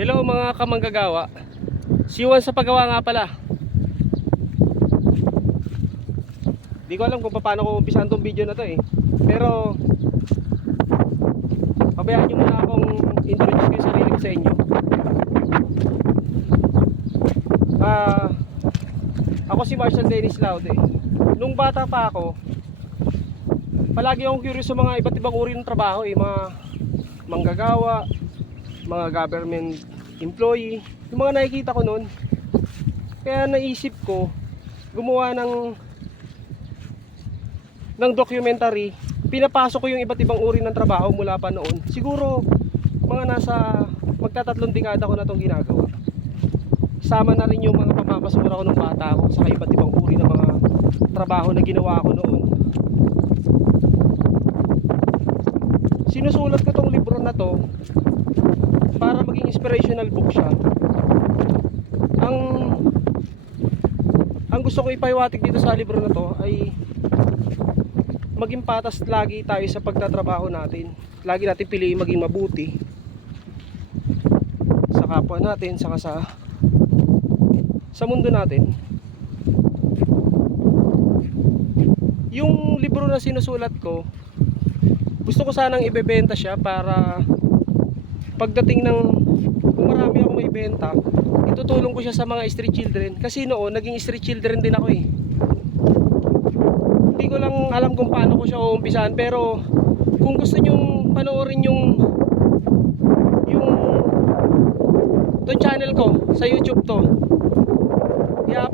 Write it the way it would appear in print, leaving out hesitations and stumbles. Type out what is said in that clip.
Hello mga kamanggagawa. Siwan sa paggawa nga pala. Di ko alam kung paano ko umpisahan tong video na to eh. Pero pabayaan nyo muna akong introduce ko yung sarili ko sa inyo. Ako si Marshall Dennis Laude. Nung bata pa ako, palagi akong curious sa mga iba't ibang uri ng trabaho eh. Mga manggagawa, mga government employee, yung mga nakikita ko noon. Kaya naisip ko gumawa ng documentary. Pinapasok ko yung iba't ibang uri ng trabaho mula pa noon. Siguro mga nasa magtatatlong dekada ko na itong ginagawa. Sama na rin yung mga pamapasura ko nung bata ako sa iba't ibang uri ng mga trabaho na ginawa ko noon. Sinusulat ko tong libro na to para maging inspirational book siya. Ang gusto ko ipahiwatig dito sa libro na to ay maging patas lagi tayo sa pagtatrabaho natin. Lagi natin piliin maging mabuti sa kapwa natin, saka sa mundo natin. Yung libro na sinusulat ko, gusto ko sanang ibebenta siya para pagdating ng kung marami akong maibenta, itutulong ko siya sa mga street children. Kasi noon, naging street children din ako eh. Hindi ko lang alam kung paano ko siya uumpisahan, pero kung gusto nyong panoorin yung channel ko sa YouTube to,